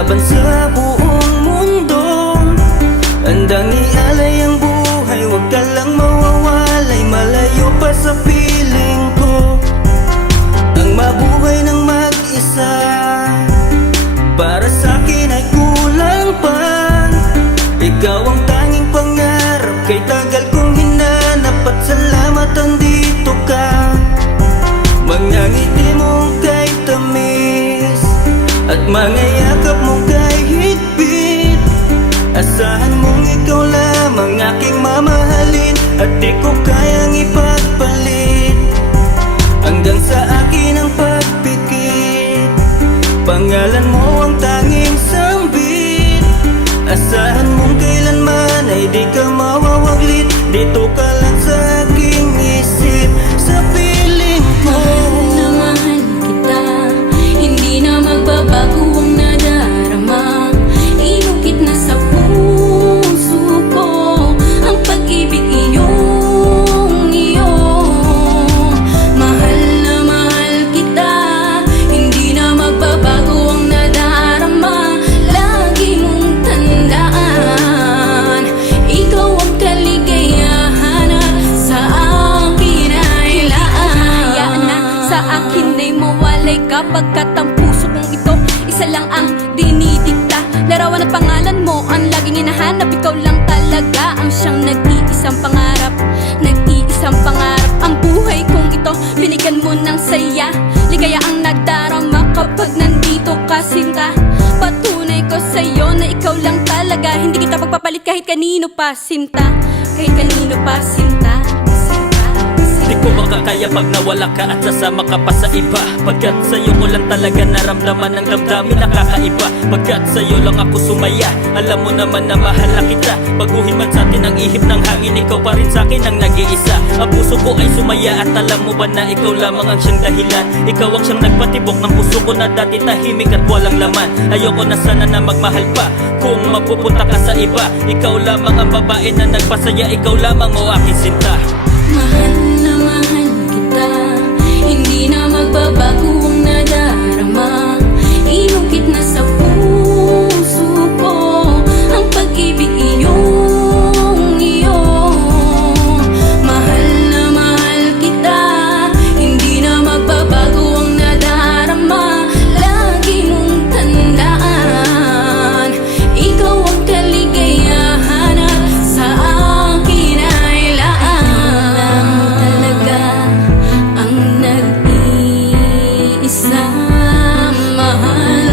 laban sa buong mundo. Handang ialay ang buhay, wag ka lang mawawalay. Malayo pa sa piling ko ang mabuhay ng mag-isa. Para sa'kin ay kulang pa. Ikaw ang tanging pangarap, kay tagal kong hinanap. At salamat andito ka. Mga ngiti mong kay tamis at mga yakap mong kay higpit. Asahan mong ikaw lamang aking mamahalin, at di ko kayang ipagpalit. Hanggang sa akin ang pagpikit, pangalan mo ang tanging sambit. Asahan mong kailanman ay di ka mawawaglit. Dito ka lang sa aking isip, sa piling ko. Mahal kita, hindi na magbabago ang nadarama. Inukit na sa puso ko ang pag-ibig iyong iyo. Mahal na mahal kita, hindi na magbabago ang nadarama. Lagi mong tandaan, ikaw ang kaligayahan at sa akin ay hayaan na sa akin ay mawalay ka. Pagkat ang puso kong ito, isa lang ang dinidikta. Larawan at pangalan mo ang laging hinahanap. Ikaw lang talaga ang siyang nag-iisang pangarap. Nag-iisang pangarap ang buhay kong ito. Binigyan mo ng saya, ligaya ang nadarama kapag nandito ka, sinta. Patunay ko sa'yo na ikaw lang talaga. Hindi kita pagpapalit kahit kanino pa, sinta. Kahit kanino pa, sinta. Di ko makakaya pag nawala ka at sasama ka pa sa iba. Pagkat sa'yo ko lang talaga naramdaman ang damdamin nakakaiba. Pagkat sa'yo lang ako sumaya, alam mo naman na mahal na kita. Baguhin man sa'tin ang ihip ng hangin, ikaw pa rin sa'kin ang nag-iisa. Ang puso ko ay sumaya at alam mo ba na ikaw lamang ang siyang dahilan. Ikaw ang siyang nagpatibok ng puso ko na dati tahimik at walang laman. Ayoko na sana na magmahal pa kung mapupunta ka sa iba. Ikaw lamang ang babae na nagpasaya, ikaw lamang o aking sinta. Mahal na mahal kita, hindi na magbabago ang nadarama. Inukit na sa puso ko ang pag-ibig iyong iyo. Mahal na mahal kita, hindi na magbabago ang nadarama. Lagi mong tandaan, ikaw ang kaligayahan at sa akin ay laan. Talaga ang nag-iisa, mahal